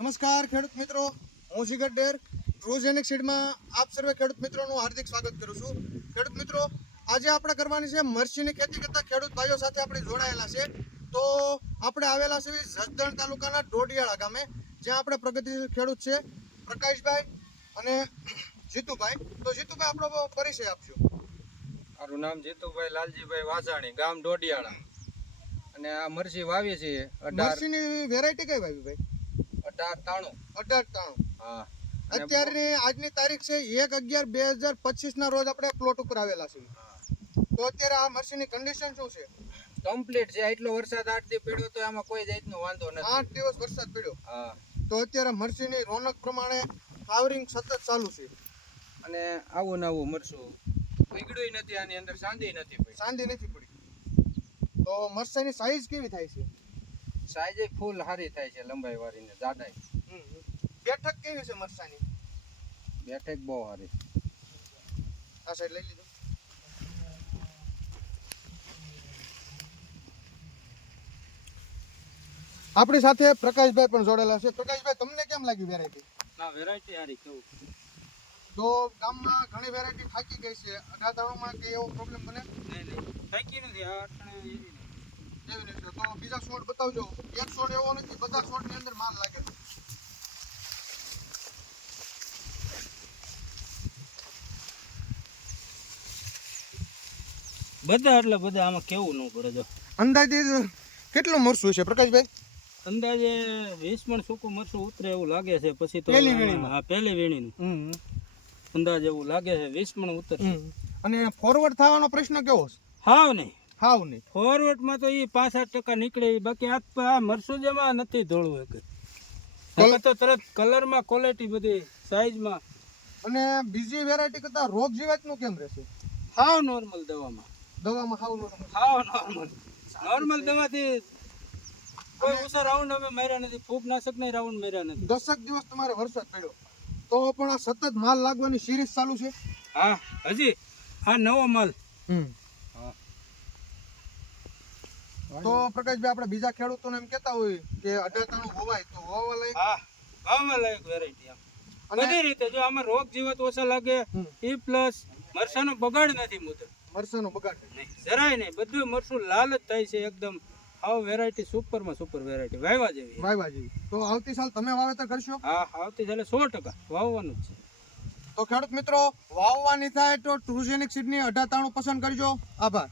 નમસ્કાર ખેડૂત મિત્રો, હું જીગર ડેર ટ્રુજેનિક સીડમાં આપ સર્વે ખેડૂત મિત્રોનું હાર્દિક સ્વાગત કરું છું. ખેડૂત મિત્રો, આજે આપણે કરવાની છે મરચીની ખેતી કરતા ખેડૂત ભાઈઓ સાથે આપણે જોડાયેલા છે. તો આપણે આવેલા છે જસદણ તાલુકાના ડોડિયાળા ગામે, જ્યાં આપણે પ્રગતિશીલ ખેડૂત છે પ્રકાશભાઈ અને જીતુભાઈ. તો જીતુભાઈ, આપણો પરિચય આપજો. મારું નામ જીતુભાઈ લાલજીભાઈ વાસાણી, ગામ ડોડિયાળા. અને આ મરચી વાવી છે મરચીની વેરાયટી કઈ વાવી ભાઈ? 1893. હા. અત્યારે આજની તારીખ છે 1/11/2025 ના રોજ આપણે પ્લોટ ઉપર આવેલા છીએ. તો અત્યારે આ મરચીની કન્ડિશન શું છે? કમ્પ્લીટ છે. એટલો વરસાદ 8 દી પડ્યો તો આમાં કોઈ જાતનો વાંધો નથી. 8 દિવસ વરસાદ પડ્યો. હા. તો અત્યારે મરચીની રોનક પ્રમાણે ફ્લાવરિંગ સતત ચાલુ છે. અને આવું ને આવું મરચું પીગળ્યું નથી, આની અંદર સાંધી નથી પડી. સાંધી નથી પડી. તો મરચાની સાઈઝ કેવી થાય છે? સાઈઝ ફૂલ સારી થાય છે, લંબાઈ વાળી ને જાડાઈ. બેઠક કેવી છે મરચાની? બેઠક બહુ સારી. આ સાઈડ લઈ લીધો. આપણી સાથે પ્રકાશભાઈ પણ જોડેલા છે. પ્રકાશભાઈ, તમને કેમ લાગ્યું વેરાયટી? હા, વેરાયટી સારી. કેવું તો ગામમાં ઘણી વેરાયટી થાકી ગઈ છે. 1893 કે એવો પ્રોબ્લેમ બને? નહીં, થાકી નથી. આ અટણે એવી નહીં. એવી નથી. તો બીજા શોટ બતાવજો. એક શોટ એવો નથી, બધા શોટની અંદર માલ લાગે છે. બધા એટલે બધા આમાં કેવું ન પડે. જો અંદાજે કેટલું મરચું છે પ્રકાશભાઈ? અંદાજે 20 મણ સૂકું મરચું ઉતરે એવું લાગે છે. પછી તો પહેલી વીણીમાં? હા, પહેલી વીણીનું અંદાજ એવું લાગે છે 20 મણ ઉતરશે. અને ફોરવર્ડ થવાનો પ્રશ્ન કેવો છે? હાવ નહીં. હાવ નહીં. ફોરવર્ડમાં તો એ 5-8% નીકળે. બાકી આ મરચું જેમાં નથી ધોળવું એક. તો તરત કલરમાં, ક્વોલિટી, બધી સાઈઝમાં. અને બીજી વેરાયટી કરતા રોગ જીવાતનું કેમ રહેશે? હાવ નોર્મલ દવામાં. દવામાં હાવ નોર્મલ. હાવ નોર્મલ દવાથી કોઈ ઓછા રાઉન્ડ અમે માર્યા નથી. ફૂગનાશકના રાઉન્ડ માર્યા નથી. 10 દિવસ તમારે વરસાદ પડ્યો તો પણ આ સતત માલ લાગવાની સિરીઝ ચાલુ છે. હા, હજી આ નવો માલ. તો પ્રકાશભાઈ, આપણે બીજા ખેડૂતોને એમ કહેતા હોય કે 1893 હોવાય તો હોવા લાયક. હા, વાવવા લાયક વેરાયટી. બધી રીતે જો આમાં રોગ જીવાત ઓછા લાગે, એ પ્લસ મરસાનો બગાડ નથી. મુદ્દો મરસાનો બગાડ નહીં, જરાય નહીં. બધું મરસું લાલ જ થાય છે એકદમ. આવ વેરાયટી સુપરમાં સુપર વેરાયટી, વાવવા જેવી. વાવવા જેવી. તો આવતી સાલ તમે વાવેતર કરશો? હા, આવતી સાલે 100% વાવવાનું જ છે. તો ખેડૂત મિત્રો, વાવવાની થાય તો ટ્રુજેનિક સીડની 1893 પસંદ કરજો. આભાર.